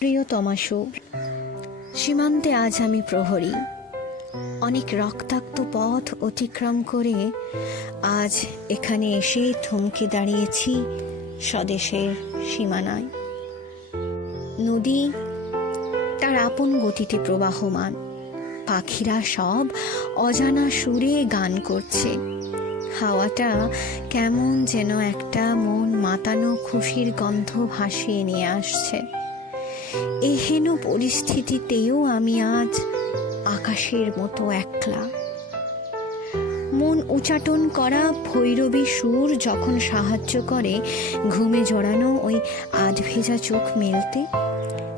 প্রিয়তমাশু, সীমান্তে আজ আমি প্রহরী। অনেক রক্তাক্ত পথ অতিক্রম করে আজ এখানে এসে থমকে দাঁড়িয়েছি স্বদেশের সীমানায়। নদী তার আপন গতিতে প্রবাহমান, পাখিরা সব অজানা সুরে গান করছে। হাওয়াটা কেমন যেন একটা মন মাতানো খুশির গন্ধ ভাসিয়ে নিয়ে আসছে। এহেন পরিস্থিতিতেও আমি আজ আকাশের মতো একলা। মন উচাটন করা ভৈরবী সুর যখন সাহায্য করে ঘুমে জড়ানো ওই আধ ভেজা চোখ মেলতে,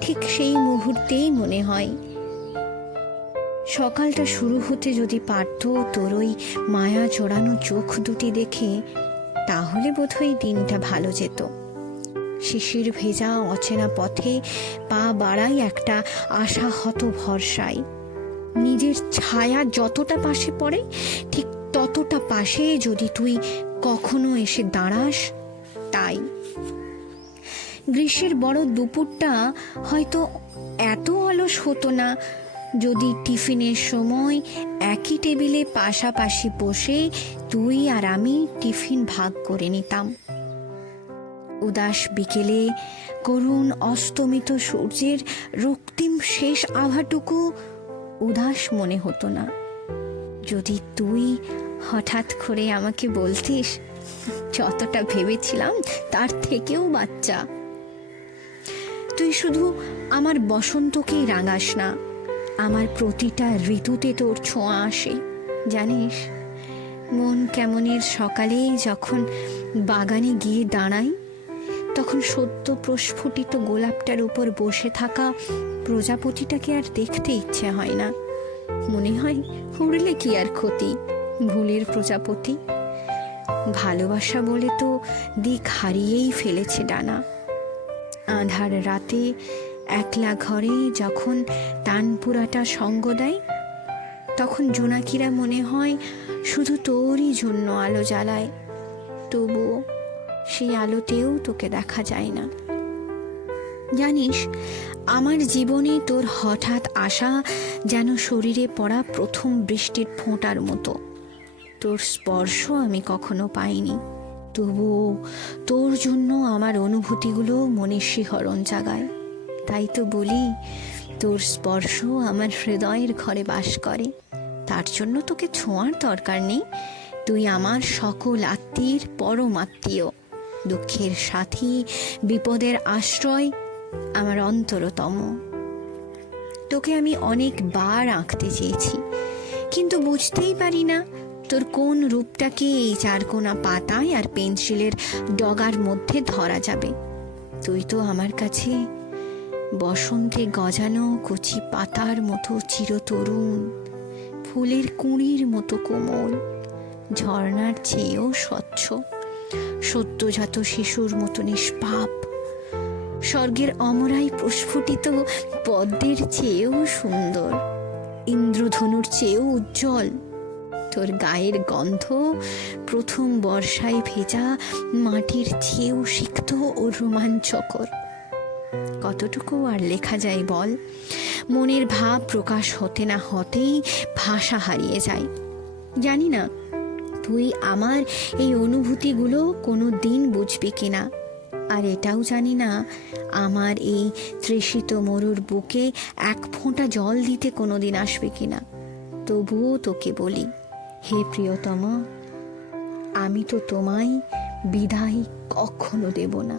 ঠিক সেই মুহূর্তেই মনে হয় সকালটা শুরু হতে যদি পারত তোর ওই মায়া জড়ানো চোখ দুটি দেখে, তাহলে বোধহয় দিনটা ভালো যেত। শিশির ভেজা অচেনা পথে পা বাড়াই একটা আশাহত ভরসায়। নিজের ছায়া যতটা পাশে পড়ে ঠিক ততটা পাশে যদি তুই কখনো এসে দাঁড়াস, তাই। গ্রীষ্মের বড় দুপুরটা হয়তো এত অলস হতো না যদি টিফিনের সময় একই টেবিলে পাশাপাশি বসে তুই আর আমি টিফিন ভাগ করে নিতাম। উদাস বিকেলে করুণ অস্তমিত সূর্যের রক্তিম শেষ আভাটুকু উদাস মনে হতো না যদি তুই হঠাৎ করে আমাকে বলতিস, যতটা ভেবেছিলাম তার থেকেও বাচ্চা। তুই শুধু আমার বসন্তকেই রাঙাস না, আমার প্রতিটা ঋতুতে তোর ছোঁয়া আসে। জানিস, মন কেমনের সকালে যখন বাগানে গিয়ে দাঁড়াই, তখন সদ্য প্রস্ফুটিত গোলাপটার উপর বসে থাকা প্রজাপতিটাকে আর দেখতে ইচ্ছে হয় না। মনে হয় উড়লে কি আর ক্ষতি, ভুলের প্রজাপতি। ভালোবাসা বলে তো দিক হারিয়েই ফেলেছে ডানা। আঁধার রাতে একলা ঘরে যখন তানপুরাটা সঙ্গ দেয়, তখন জোনাকিরা মনে হয় শুধু তোরই জন্য আলো জ্বালায়। তবুও সেই আলোতেও তোকে দেখা যায় না। জানিস, আমার জীবনে তোর হঠাৎ আসা যেন শরীরে পড়া প্রথম বৃষ্টির ফোঁটার মতো। তোর স্পর্শ আমি কখনো পাইনি, তবুও তোর জন্য আমার অনুভূতিগুলো মনে শিহরণ জাগায়। তাই তো বলি, তোর স্পর্শ আমার হৃদয়ের ঘরে বাস করে। তার জন্য তোকে ছোঁয়ার দরকার নেই। তুই আমার সকল আত্মীয়ের পরম আত্মীয়, দুঃখের সাথী, বিপদের আশ্রয়, আমার অন্তরতম। তোকে আমি অনেকবার আঁকতে চেয়েছি, কিন্তু বুঝতেই পারি না তোর কোন রূপটাকে এই চারকোনা পাতায় আর পেন্সিলের ডগার মধ্যে ধরা যাবে। তুই তো আমার কাছে বসন্তে গজানো কচি পাতার মতো চিরতরুণ, ফুলের কুঁড়ির মতো কোমল, ঝর্ণার চেয়েও স্বচ্ছ, সদ্যজাত শিশুর মতো নিষ্পাপ, স্বর্গের অমরাই প্রস্ফুটিত পদ্মের চেয়েও সুন্দর, ইন্দ্রধনুর চেয়েও উজ্জ্বল। তোর গায়ের গন্ধ প্রথম বর্ষায় ভেজা মাটির চেয়েও সিক্ত ও রোমাঞ্চকর। কতটুকু আর লেখা যায় বল? মনের ভাব প্রকাশ হতে না হতেই ভাষা হারিয়ে যায়। জানি না তুই আমার এই অনুভূতিগুলো কোনো দিন বুঝবি কিনা, আর এটাও জানি না আমার এই তৃষিত মরুর বুকে এক ফোঁটা জল দিতে কোনোদিন আসবে কিনা। তবুও তোকে বলি, হে প্রিয়তমা, আমি তো তোমায় বিদায় কখনো দেব না।